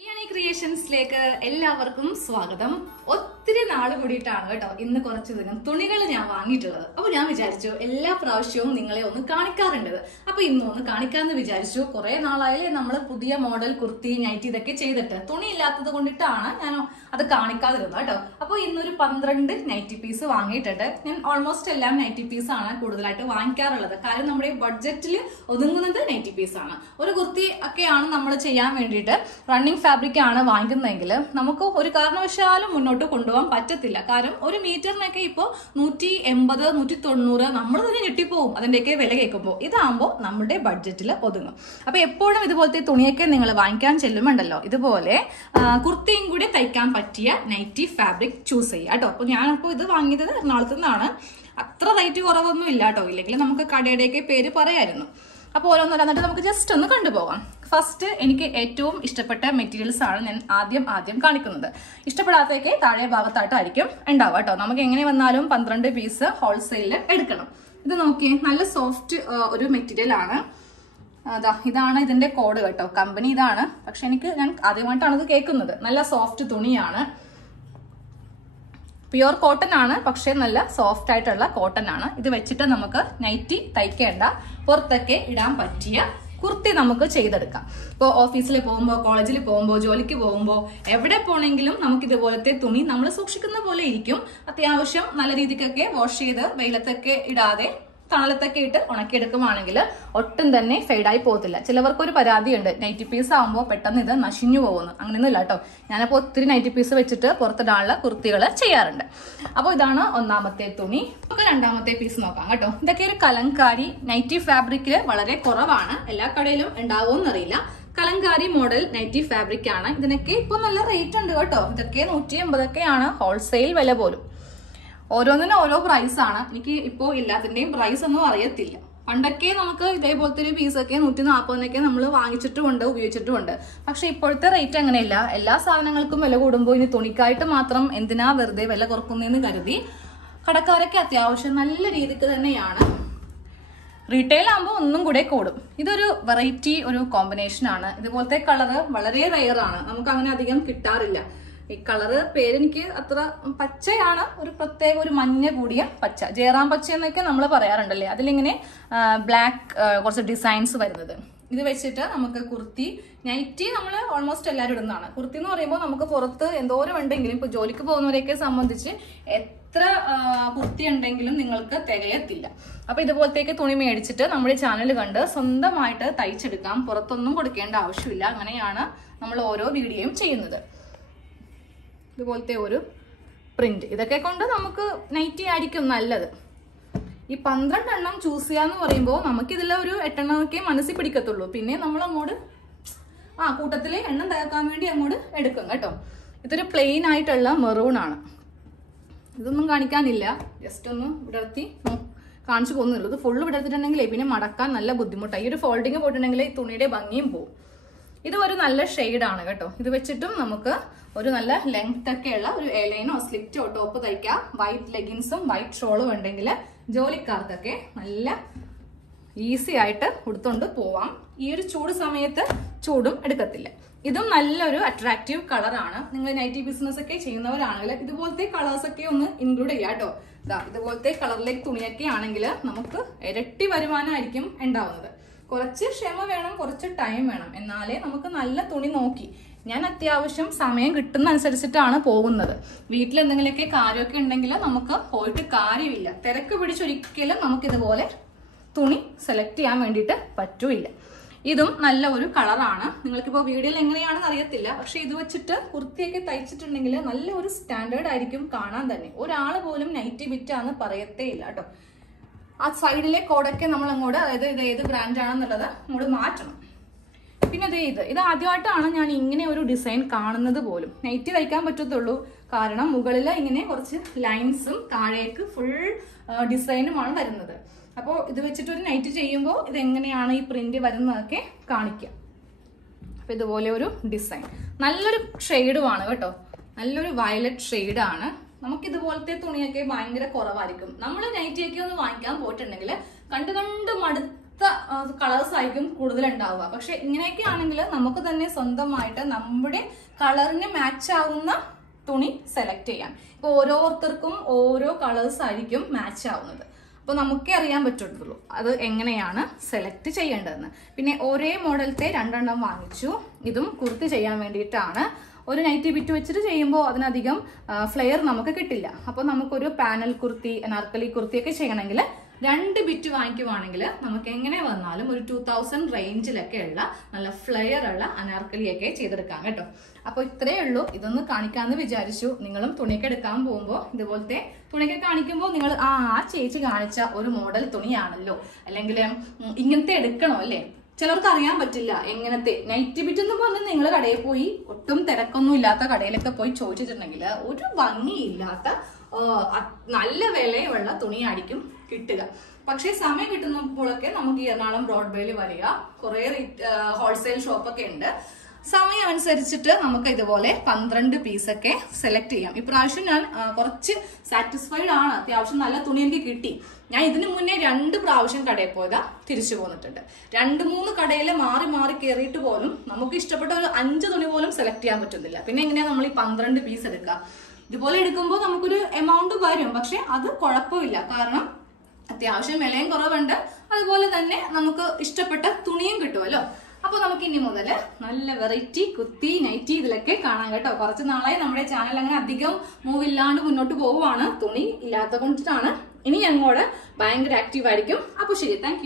ക്രിയേഷൻസിലേക്ക് എല്ലാവർക്കും സ്വാഗതം. ഒത്തിരി നാൾ കൂടിയിട്ടാണ് കേട്ടോ ഇന്ന് കുറച്ചധികം തുണികൾ ഞാൻ വാങ്ങിയിട്ടുള്ളത്. അപ്പൊ ഞാൻ വിചാരിച്ചു എല്ലാ പ്രാവശ്യവും നിങ്ങളെ ഒന്ന് കാണിക്കാറുണ്ട്. അപ്പൊ ഇന്ന് ഒന്ന് കാണിക്കാന്ന് വിചാരിച്ചു. കുറെ നാളായാലേ നമ്മൾ പുതിയ മോഡൽ കുർത്തി നൈറ്റി ഇതൊക്കെ ചെയ്തിട്ട് തുണി ഇല്ലാത്തത് കൊണ്ടിട്ടാണ് ഞാൻ അത് കാണിക്കാതിരുന്നത് കേട്ടോ. അപ്പൊ ഇന്നൊരു 12 നൈറ്റി പീസ് വാങ്ങിയിട്ടുണ്ട്. ഞാൻ ഓൾമോസ്റ്റ് എല്ലാം നൈറ്റി പീസ് ആണ് കൂടുതലായിട്ട് വാങ്ങിക്കാറുള്ളത്. കാരണം നമ്മുടെ ബഡ്ജറ്റിൽ ഒതുങ്ങുന്നത് നൈറ്റി പീസ് ആണ്. ഒരു കുർത്തി ഒക്കെയാണ് നമ്മൾ ചെയ്യാൻ വേണ്ടിയിട്ട് റണ്ണിങ് ഫാബ്രിക് ആണ് വാങ്ങിക്കുന്നതെങ്കിൽ നമുക്ക് ഒരു കാരണവശാലും മുന്നോട്ട് കൊണ്ടുപോകാൻ പറ്റത്തില്ല. കാരണം ഒരു മീറ്ററിനൊക്കെ ഇപ്പോൾ 180, 190 നമ്മൾ തന്നെ ഞെട്ടിപ്പോവും അതിന്റെയൊക്കെ വില കേൾക്കുമ്പോൾ. ഇതാകുമ്പോൾ നമ്മുടെ ബഡ്ജറ്റിൽ ഒതുങ്ങും. അപ്പൊ എപ്പോഴും ഇതുപോലത്തെ തുണിയൊക്കെ നിങ്ങൾ വാങ്ങിക്കാൻ ചെല്ലുമുണ്ടല്ലോ, ഇതുപോലെ കുർത്തിയും കൂടി തയ്ക്കാൻ പറ്റിയ നൈറ്റി ഫാബ്രിക് ചൂസ് ചെയ്യുക കേട്ടോ. അപ്പൊ ഞാനിപ്പോൾ ഇത് വാങ്ങിയത് എറണാകുളത്തു നിന്നാണ്. അത്ര റേറ്റ് കുറവൊന്നും ഇല്ല കേട്ടോ. ഇല്ലെങ്കിൽ നമുക്ക് കടയുടെയൊക്കെ പേര് പറയായിരുന്നു. അപ്പോൾ ഓരോന്നല്ല, എന്നിട്ട് നമുക്ക് ജസ്റ്റ് ഒന്ന് കണ്ടുപോകാം. ഫസ്റ്റ് എനിക്ക് ഏറ്റവും ഇഷ്ടപ്പെട്ട മെറ്റീരിയൽസ് ആണ് ഞാൻ ആദ്യം കാണിക്കുന്നത്. ഇഷ്ടപ്പെടാത്തതൊക്കെ താഴെ ഭാഗത്തായിട്ടായിരിക്കും ഉണ്ടാവുക കേട്ടോ. നമുക്ക് എങ്ങനെ വന്നാലും 12 പീസ് ഹോൾസെയിലിൽ എടുക്കണം. ഇത് നോക്കിയേ, നല്ല സോഫ്റ്റ് ഒരു മെറ്റീരിയൽ ആണ്. അതാ ഇതാണ് ഇതിന്റെ കോഡ് കേട്ടോ. കമ്പനി ഇതാണ്. പക്ഷെ ഞാൻ ആദ്യമായിട്ടാണ് ഇത് കേൾക്കുന്നത്. നല്ല സോഫ്റ്റ് തുണിയാണ്. പ്യുവർ കോട്ടൺ ആണ്, പക്ഷെ നല്ല സോഫ്റ്റ് ആയിട്ടുള്ള കോട്ടൺ ആണ്. ഇത് വെച്ചിട്ട് നമുക്ക് നൈറ്റി തയ്ക്കേണ്ട, പുറത്തൊക്കെ ഇടാൻ പറ്റിയ കുർത്തി നമുക്ക് ചെയ്തെടുക്കാം. ഇപ്പോൾ ഓഫീസിൽ പോകുമ്പോൾ, കോളേജിൽ പോകുമ്പോൾ, ജോലിക്ക് പോകുമ്പോൾ, എവിടെ പോണെങ്കിലും നമുക്ക് ഇതുപോലത്തെ തുണി നമ്മൾ സൂക്ഷിക്കുന്ന പോലെ ഇരിക്കും. അത്യാവശ്യം നല്ല രീതിക്കൊക്കെ വാഷ് ചെയ്ത് വെയിലത്തൊക്കെ ഇടാതെ തണലത്തൊക്കെ ഇട്ട് ഉണക്കിയെടുക്കുവാണെങ്കിൽ ഒട്ടും തന്നെ ഫെയ്ഡായി പോകത്തില്ല. ചിലവർക്കൊരു പരാതിയുണ്ട്, നൈറ്റി പീസ് ആകുമ്പോൾ പെട്ടെന്ന് ഇത് നശിഞ്ഞു പോകുന്നു. അങ്ങനെയൊന്നും ഇല്ല കേട്ടോ. ഞാനപ്പോൾ ഒത്തിരി നൈറ്റി പീസ് വെച്ചിട്ട് പുറത്തിടാനുള്ള കുർത്തികൾ ചെയ്യാറുണ്ട്. അപ്പോൾ ഇതാണ് ഒന്നാമത്തെ തുണി. നമുക്ക് രണ്ടാമത്തെ പീസ് നോക്കാം കേട്ടോ. ഇതൊക്കെ ഒരു കലങ്കാരി നൈറ്റി ഫാബ്രിക്കില് വളരെ കുറവാണ്. എല്ലാ കടയിലും ഉണ്ടാവുമെന്നറിയില്ല. കലങ്കാരി മോഡൽ നൈറ്റി ഫാബ്രിക് ആണ്. ഇതിനൊക്കെ ഇപ്പൊ നല്ല റേറ്റ് ഉണ്ട് കേട്ടോ. ഇതൊക്കെ 180 ഹോൾസെയിൽ വില പോലും. ഓരോന്നിനും ഓരോ പ്രൈസ് ആണ്. എനിക്ക് ഇപ്പോൾ എല്ലാത്തിന്റെയും പ്രൈസ് ഒന്നും അറിയത്തില്ല. പണ്ടൊക്കെ നമുക്ക് ഇതേപോലത്തെ ഒരു പീസൊക്കെ 140 നമ്മൾ വാങ്ങിച്ചിട്ടുമുണ്ട്, ഉപയോഗിച്ചിട്ടുമുണ്ട്. പക്ഷെ ഇപ്പോഴത്തെ റേറ്റ് അങ്ങനെയില്ല. എല്ലാ സാധനങ്ങൾക്കും വില കൂടുമ്പോൾ ഇനി തുണിക്കായിട്ട് മാത്രം എന്തിനാ വെറുതെ വില കുറക്കുന്നതെന്ന് കരുതി കടക്കാരൊക്കെ അത്യാവശ്യം നല്ല രീതിക്ക് തന്നെയാണ്. റീറ്റെയിൽ ആകുമ്പോൾ ഒന്നും കൂടെ കൂടും. ഇതൊരു വെറൈറ്റി ഒരു കോമ്പിനേഷൻ ആണ്. ഇതുപോലത്തെ കളറ് വളരെ റെയർ ആണ്. നമുക്ക് അങ്ങനെ അധികം കിട്ടാറില്ല. ഈ കളറ് പേരെനിക്ക് അത്ര പച്ചയാണ്, ഒരു പ്രത്യേക ഒരു മഞ്ഞ കൂടിയ പച്ച, ജയറാം പച്ച എന്നൊക്കെ നമ്മൾ പറയാറുണ്ടല്ലേ. അതിലിങ്ങനെ ബ്ലാക്ക് കുറച്ച് ഡിസൈൻസ് വരുന്നത്. ഇത് വെച്ചിട്ട് നമുക്ക് കുർത്തി നൈറ്റി നമ്മൾ ഓൾമോസ്റ്റ് എല്ലാവരും ഇടുന്നതാണ്. കുർത്തി എന്ന് പറയുമ്പോൾ നമുക്ക് പുറത്ത് എന്തോരം ഉണ്ടെങ്കിലും ഇപ്പൊ ജോലിക്ക് പോകുന്നവരെയൊക്കെ സംബന്ധിച്ച് എത്ര കുർത്തി ഉണ്ടെങ്കിലും നിങ്ങൾക്ക് തികയത്തില്ല. അപ്പൊ ഇതുപോലത്തേക്ക് തുണി മേടിച്ചിട്ട് നമ്മുടെ ചാനൽ കണ്ട് സ്വന്തമായിട്ട് തയ്ച്ചെടുക്കാം. പുറത്തൊന്നും കൊടുക്കേണ്ട ആവശ്യമില്ല. അങ്ങനെയാണ് നമ്മൾ ഓരോ വീഡിയോയും ചെയ്യുന്നത്. ഇതുപോലത്തെ ഒരു പ്രിന്റ്, ഇതൊക്കെ കൊണ്ട് നമുക്ക് നൈറ്റി ആയിരിക്കും നല്ലത്. ഈ 12 ചൂസ് ചെയ്യാന്ന് പറയുമ്പോൾ നമുക്കിതിൽ ഒരു 8 മനസ്സിൽ പിടിക്കത്തുള്ളൂ. പിന്നെ നമ്മൾ അങ്ങോട്ട് കൂട്ടത്തിലെ എണ്ണം തയ്ക്കാൻ വേണ്ടി അങ്ങോട്ട് എടുക്കും കേട്ടോ. ഇതൊരു പ്ലെയിൻ ആയിട്ടുള്ള മെറൂൺ ആണ്. ഇതൊന്നും കാണിക്കാനില്ല, ജസ്റ്റ് ഒന്ന് വിടർത്തി കാണിച്ചു പോകുന്നുള്ളൂ. ഇത് ഫുള്ള് വിടർത്തിട്ടുണ്ടെങ്കിലേ പിന്നെ മടക്കാൻ നല്ല ബുദ്ധിമുട്ടാണ്. ഈ ഒരു ഫോൾഡിങ് പോയിട്ടുണ്ടെങ്കിൽ ഈ തുണിയുടെ ഭംഗിയും പോവും. ഇത് ഒരു നല്ല ഷെയ്ഡാണ് കേട്ടോ. ഇത് വെച്ചിട്ടും നമുക്ക് ഒരു നല്ല ലെങ്ത് ഒക്കെയുള്ള ഒരു എലൈനോ സ്ലിറ്റോ ടോപ്പ് തയ്ക്കാം. വൈറ്റ് ലെഗിൻസും വൈറ്റ് ഷോളും ഉണ്ടെങ്കിൽ ജോലിക്കാർക്കൊക്കെ നല്ല ഈസി ആയിട്ട് ഉടുത്തോണ്ട് പോവാം. ഈ ഒരു ചൂട് സമയത്ത് ചൂടും എടുക്കത്തില്ല. ഇതും നല്ലൊരു അട്രാക്റ്റീവ് കളറാണ്. നിങ്ങൾ നൈറ്റി ബിസിനസ് ഒക്കെ ചെയ്യുന്നവരാണെങ്കിൽ ഇതുപോലത്തെ കളേഴ്സ് ഒക്കെ ഒന്ന് ഇൻക്ലൂഡ് ചെയ്യാം കേട്ടോ. ഇതുപോലത്തെ കളറിലേക്ക് തുണിയൊക്കെ ആണെങ്കിൽ നമുക്ക് ഇരട്ടി വരുമാനമായിരിക്കും ഉണ്ടാവുന്നത്. കുറച്ച് ക്ഷമ വേണം, കുറച്ച് ടൈം വേണം. എന്നാലേ നമുക്ക് നല്ല തുണി നോക്കി, ഞാൻ അത്യാവശ്യം സമയം കിട്ടുന്ന അനുസരിച്ചിട്ടാണ് പോകുന്നത്. വീട്ടിൽ എന്തെങ്കിലുമൊക്കെ കാര്യമൊക്കെ ഉണ്ടെങ്കിൽ നമുക്ക് പോയിട്ട് കാര്യമില്ല. തിരക്ക് പിടിച്ചൊരിക്കലും നമുക്ക് ഇതുപോലെ തുണി സെലക്ട് ചെയ്യാൻ വേണ്ടിയിട്ട് പറ്റൂല്ല. ഇതും നല്ല ഒരു കളറാണ്. നിങ്ങൾക്കിപ്പോൾ വീഡിയോയിൽ എങ്ങനെയാണെന്ന് അറിയത്തില്ല. പക്ഷെ ഇത് വെച്ചിട്ട് കുർത്തിയൊക്കെ തയ്ച്ചിട്ടുണ്ടെങ്കിൽ നല്ല ഒരു സ്റ്റാൻഡേർഡ് ആയിരിക്കും കാണാൻ തന്നെ. ഒരാൾ പോലും നൈറ്റി ബിറ്റാന്ന് പറയത്തേ ഇല്ല കേട്ടോ. ആ സൈഡിലെ കോഡൊക്കെ നമ്മൾ അങ്ങോട്ട്, അതായത് ഇത് ഏത് ബ്രാൻഡാണെന്നുള്ളത് അങ്ങോട്ട് മാറ്റണം. പിന്നെ ഇത് ആദ്യമായിട്ടാണ് ഞാൻ ഇങ്ങനെ ഒരു ഡിസൈൻ കാണുന്നത് പോലും. നൈറ്റി തയ്ക്കാൻ പറ്റത്തുള്ളൂ. കാരണം മുകളിൽ ഇങ്ങനെ കുറച്ച് ലൈൻസും താഴേക്ക് ഫുൾ ഡിസൈനുമാണ് വരുന്നത്. അപ്പോൾ ഇത് വെച്ചിട്ട് ഒരു നൈറ്റി ചെയ്യുമ്പോൾ ഇതെങ്ങനെയാണ് ഈ പ്രിന്റ് വരുന്നതൊക്കെ കാണിക്കാം. അപ്പൊ ഇതുപോലെ ഒരു ഡിസൈൻ, നല്ലൊരു ഷെയ്ഡുമാണ് കേട്ടോ. നല്ലൊരു വയലറ്റ് ഷെയ്ഡാണ്. നമുക്ക് ഇതുപോലത്തെ തുണിയൊക്കെ ഭയങ്കര കുറവായിരിക്കും. നമ്മൾ നൈറ്റിയൊക്കെ ഒന്ന് വാങ്ങിക്കാൻ പോയിട്ടുണ്ടെങ്കിൽ കണ്ട് മടുത്ത കളേഴ്സ് ആയിരിക്കും കൂടുതൽ ഉണ്ടാവുക. പക്ഷെ ഇങ്ങനെയൊക്കെ ആണെങ്കിൽ നമുക്ക് തന്നെ സ്വന്തമായിട്ട് നമ്മുടെ കളറിന് മാച്ച് ആവുന്ന തുണി സെലക്ട് ചെയ്യാം. ഇപ്പൊ ഓരോരുത്തർക്കും ഓരോ കളേഴ്സ് ആയിരിക്കും മാച്ച് ആവുന്നത്. അപ്പോൾ നമുക്കേ അറിയാൻ പറ്റുള്ളൂ അത് എങ്ങനെയാണ് സെലക്ട് ചെയ്യേണ്ടതെന്ന്. പിന്നെ ഒരേ മോഡലത്തെ 2 എണ്ണം വാങ്ങിച്ചു. ഇതും കുർത്തി ചെയ്യാൻ വേണ്ടിയിട്ടാണ്. ഒരു നൈറ്റി ബിറ്റ് വെച്ചിട്ട് ചെയ്യുമ്പോൾ അതിനധികം ഫ്ലെയർ നമുക്ക് കിട്ടില്ല. അപ്പോൾ നമുക്കൊരു പാനൽ കുർത്തി, അനാർക്കലി കുർത്തിയൊക്കെ ചെയ്യണമെങ്കിൽ 2 ബിറ്റ് വാങ്ങിക്കുവാണെങ്കിൽ നമുക്ക് എങ്ങനെ വന്നാലും ഒരു 2000 റേഞ്ചിലൊക്കെ ഉള്ള നല്ല ഫ്ലെയർ ഉള്ള അനാർക്കലിയൊക്കെ ചെയ്തെടുക്കാം കേട്ടോ. അപ്പോൾ ഇത്രയേ ഉള്ളൂ. ഇതൊന്ന് കാണിക്കാമെന്ന് വിചാരിച്ചു. നിങ്ങളും തുണിയൊക്കെ എടുക്കാൻ പോകുമ്പോൾ ഇതുപോലത്തെ തുണിയൊക്കെ കാണിക്കുമ്പോൾ നിങ്ങൾ ആ ചേച്ചി കാണിച്ച ഒരു മോഡൽ തുണിയാണല്ലോ, അല്ലെങ്കിൽ ഇങ്ങനത്തെ എടുക്കണോ അല്ലേ. ചിലർക്ക് അറിയാൻ പറ്റില്ല എങ്ങനത്തെ നൈറ്റി ബിറ്റ് എന്ന് പറഞ്ഞാൽ നിങ്ങൾ കടയിൽ പോയി ഒട്ടും തിരക്കൊന്നും ഇല്ലാത്ത കടയിലൊക്കെ പോയി ചോദിച്ചിട്ടുണ്ടെങ്കിൽ ഒരു ഭംഗിയില്ലാത്ത നല്ല വിലയുള്ള തുണിയായിരിക്കും കിട്ടുക. പക്ഷെ സമയം കിട്ടുന്നപ്പോഴൊക്കെ നമുക്ക് എറണാകുളം ബ്രോഡ്വേയിൽ വരിക, കുറെ ഹോൾസെയിൽ ഷോപ്പൊക്കെ ഉണ്ട്. സമയം അനുസരിച്ചിട്ട് നമുക്ക് ഇതുപോലെ 12 പീസൊക്കെ സെലക്ട് ചെയ്യാം. ഇപ്രാവശ്യം ഞാൻ കുറച്ച് സാറ്റിസ്ഫൈഡ് ആണ്. അത്യാവശ്യം നല്ല തുണി എനിക്ക് കിട്ടി. ഞാൻ ഇതിനു മുന്നേ 2 പ്രാവശ്യം കടയിൽ പോയതാ തിരിച്ചു പോന്നിട്ടുണ്ട്. 2-3 കടയിൽ മാറി മാറി കയറിയിട്ട് പോലും നമുക്ക് ഇഷ്ടപ്പെട്ട ഒരു 5 തുണി പോലും സെലക്ട് ചെയ്യാൻ പറ്റുന്നില്ല. പിന്നെ എങ്ങനെയാ നമ്മൾ ഈ 12 പീസ് എടുക്കുക? ഇതുപോലെ എടുക്കുമ്പോൾ നമുക്കൊരു എമൗണ്ട് വരും, പക്ഷെ അത് കുഴപ്പമില്ല. കാരണം അത്യാവശ്യം വിലയും കുറവുണ്ട്, അതുപോലെ തന്നെ നമുക്ക് ഇഷ്ടപ്പെട്ട തുണിയും കിട്ടുമല്ലോ. അപ്പൊ നമുക്ക് ഇനി മുതൽ നല്ല വെറൈറ്റി കുർത്തി, നൈറ്റി ഇതിലൊക്കെ കാണാം കേട്ടോ. കുറച്ച് നാളായി നമ്മുടെ ചാനൽ അങ്ങനെ അധികം മൂവ് ഇല്ലാണ്ട് മുന്നോട്ട് പോവുകയാണ്. തുണി ഇല്ലാത്ത കൊണ്ടിട്ടാണ്. ഇനി അങ്ങോട്ട് ഭയങ്കര ആക്റ്റീവ് ആയിരിക്കും. അപ്പൊ ശരി, താങ്ക്